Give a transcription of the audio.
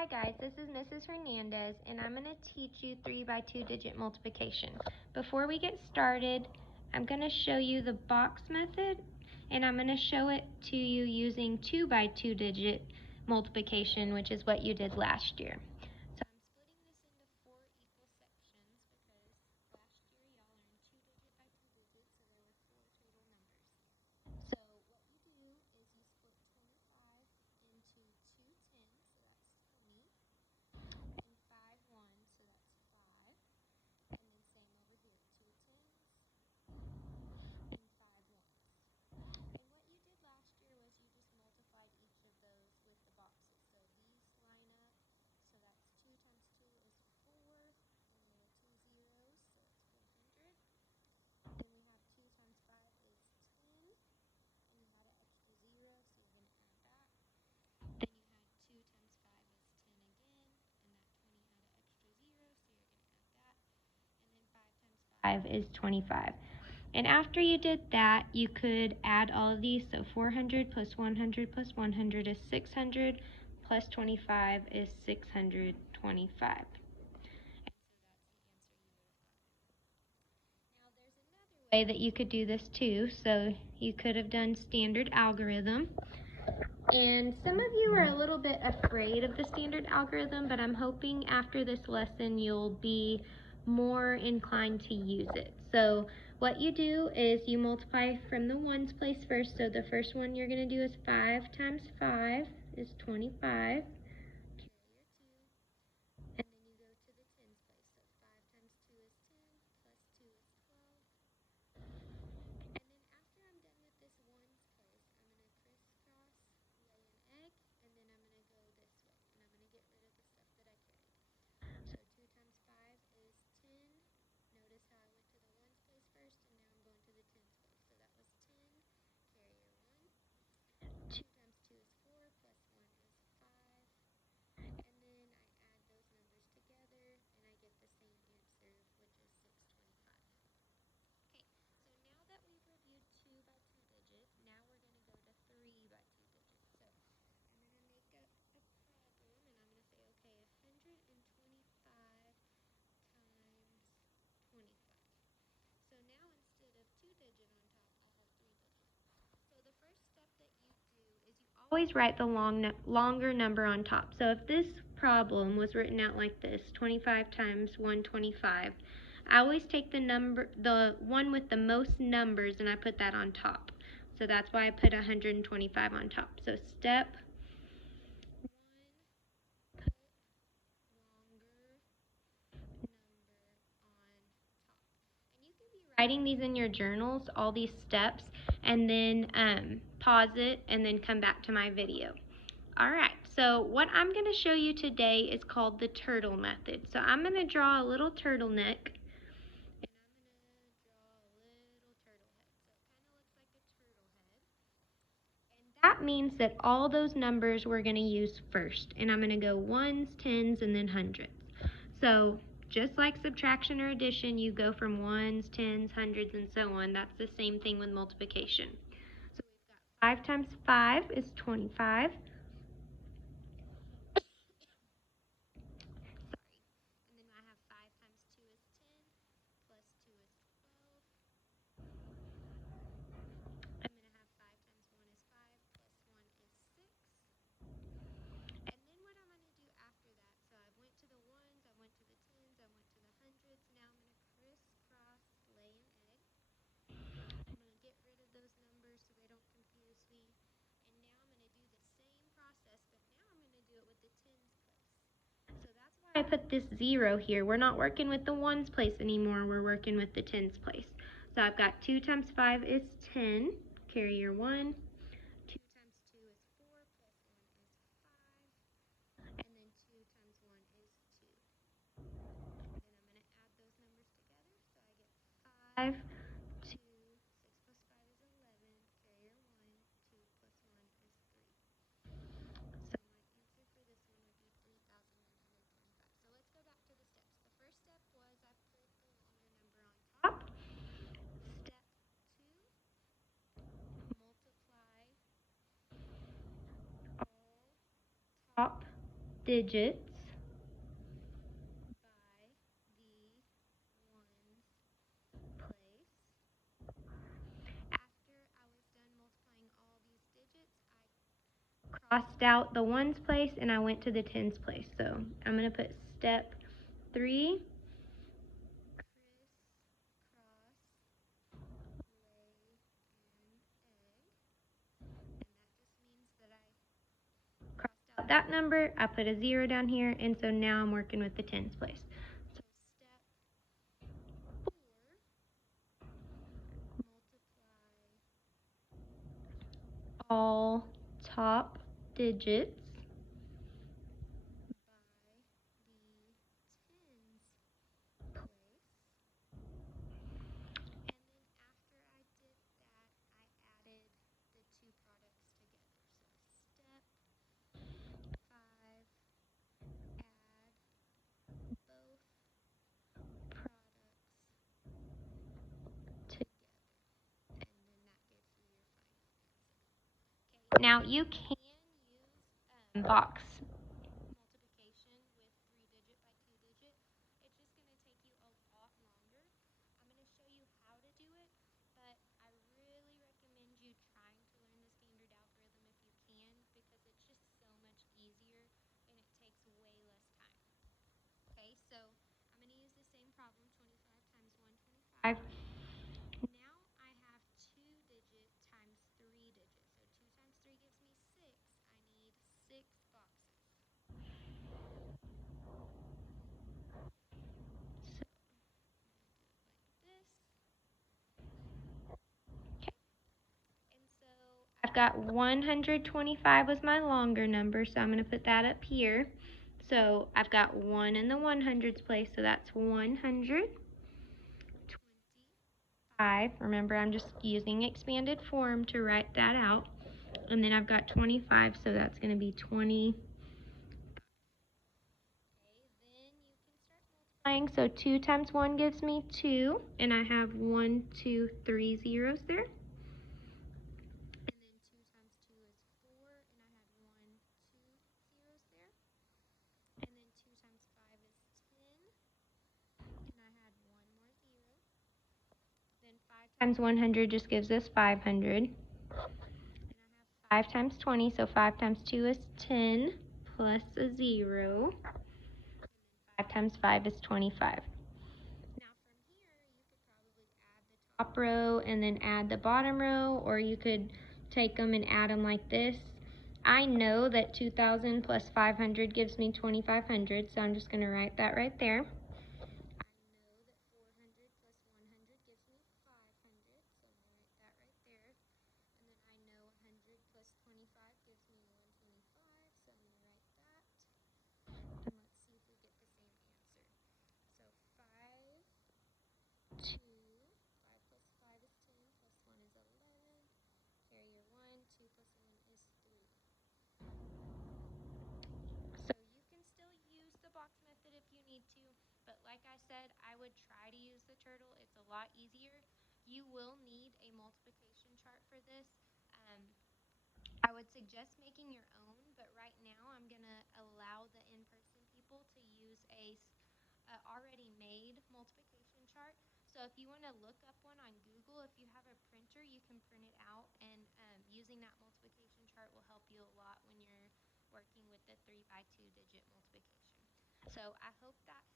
Hi guys, this is Mrs. Hernandez and I'm going to teach you 3 by 2 digit multiplication. Before we get started, I'm going to show you the box method and I'm going to show it to you using 2 by 2 digit multiplication, which is what you did last year. So I'm splitting this into 4 equal sections because last year y'all learned 2 digit by 2 digits, so there were 4 total numbers. So what you do is you split 25 into 2 tens, so that's 20, and 5 ones, so that's 5, and then same over here, 2 tens and 5 ones. And what you did last year was you just multiplied each of those with the boxes. So these line up, so that's 2 times 2 is 4, and there were 2 zeros, so it's 400. Then we have 2 times 5 is 10, and you had an extra 0, so you're going to add that. Then you had 2 times 5 is 10 again, and that 20 had an extra 0, so you're going to add that. And then 5 times 5 is 25. And after you did that, you could add all of these. So 400 plus 100 plus 100 is 600, plus 25 is 625. Way that you could do this too. So you could have done standard algorithm. And some of you are a little bit afraid of the standard algorithm, but I'm hoping after this lesson you'll be more inclined to use it. So what you do is you multiply from the ones place first. So the first one you're going to do is 5 times 5 is 25. And then you go to the tens place. So 5 times 2 is 10, plus 2 is 12. And then after I'm done with this ones place, I'm going to crisscross, lay an egg, and then I'm going to go this way. And I'm going to get rid of the stuff that I carried. So 2 times 5 is 10. Notice how I went to the ones place first, and now I'm going to the tens place. So that was 10, carry your 1. 2 times 2 is 4, plus 1 is 5. And then I add those numbers together, and I get the same answer, which is 625. Okay, so now that we've reviewed 2 by 2 digit, now we're going to go to 3 by 2 digit. So I'm going to make up a problem, and I'm going to say, okay, 125 times 25. So now instead of 2 digit on top, I have 3 digit. So the first step that you do is you always write the longer number on top. So if this problem was written out like this, 25 times 125, I always take the one with the most numbers, and I put that on top. So that's why I put 125 on top. So step 1, put longer number on top. And you can be writing these in your journals, all these steps, and then pause it and then come back to my video. Alright, so what I'm going to show you today is called the turtle method. So I'm going to draw a little turtleneck, and I'm going to draw a little turtle head. So it kind of looks like a turtle head. And that means that all those numbers we're going to use first. And I'm going to go ones, tens, and then hundreds. So just like subtraction or addition, you go from ones, tens, hundreds, and so on. That's the same thing with multiplication. So we've got 5 times 5 is 25. And then I have 5 times 2 is 10, plus 2 is 12. I'm going to have 5 times 1 is 5, plus 1 is 6. And then what I'm going to do after that, so I went to the ones, I went to the tens, I went to the hundreds. Now I'm going to crisscross lay an egg. I'm going to get rid of those numbers so they don't confuse me. And now I'm going to do the same process, but now I'm going to do it with the tens place. So that's why I put this 0 here. We're not working with the ones place anymore. We're working with the tens place. So I've got 2 times 5 is 10. Carry your 1. 2 times 2 is 4, plus 1 is 5. And then 2 times 1 is 2. And then I'm going to add those numbers together. So I get 5, 2, 6 plus 5 is 11. Carry your 1. 2 plus 1 is 3. So my answer for this one would be 3,125. So let's go back to the steps. The first step was I put the longer number on top. Step 2, multiply all top digits by the ones place. After I was done multiplying all these digits, I crossed out the ones place and I went to the tens place. So I'm going to put step 3, crisscross, lay an egg. And that just means that I crossed out that number, I put a 0 down here, and so now I'm working with the tens place. So step 4, multiply all top digits by the tens place. And then after I did that, I added the two products together. So step 5, add both products together. And then that gives you your final answer. Okay, now you can use box multiplication with 3-digit by 2-digit. It's just going to take you a lot longer. I'm going to show you how to do it, but I really recommend you trying to learn the standard algorithm if you can, because it's just so much easier and it takes way less time. Okay, so I'm going to use the same problem, 25 times 125. Now I have 2-digit times 3-digit. So 2 times 3 gives me 6. I need 6 boxes. So okay. And so I've got 125 was my longer number, so I'm going to put that up here. So I've got 1 in the 100s place, so that's 125. Remember, I'm just using expanded form to write that out. And then I've got 25, so that's going to be 20. So 2 times 1 gives me 2, and I have 1, 2, 3 zeros there. And then 2 times 2 is 4, and I had 1, 2 zeros there. And then 2 times 5 is 10, and I had 1 more 0. Then 5 times 100 just gives us 500. And I have 5 times 20, so 5 times 2 is 10, plus a 0. 5 times 5 is 25. Now from here, you could probably add the top row and then add the bottom row, or you could take them and add them like this. I know that 2,000 plus 500 gives me 2,500, so I'm just going to write that right there. I know that 400 plus 100 gives me 500, so I'm going to write that right there. And then I know 100 plus 25 gives me 125, so I'm going to write that. And let's see if we get the same answer. So 5, 2, 5 plus 5 is 10, plus 1 is 11. Carry your 1, 2 plus 1 is 3. So you can still use the box method if you need to, but like I said, I would try to use the turtle. It's a lot easier. You will need a multiplication chart for this. I would suggest making your own, but right now I'm going to allow the in-person people to use a already made multiplication chart. So if you want to look up one on Google, if you have a printer, you can print it out, and using that multiplication chart will help you a lot when you're working with the 3 by 2 digit multiplication. So I hope that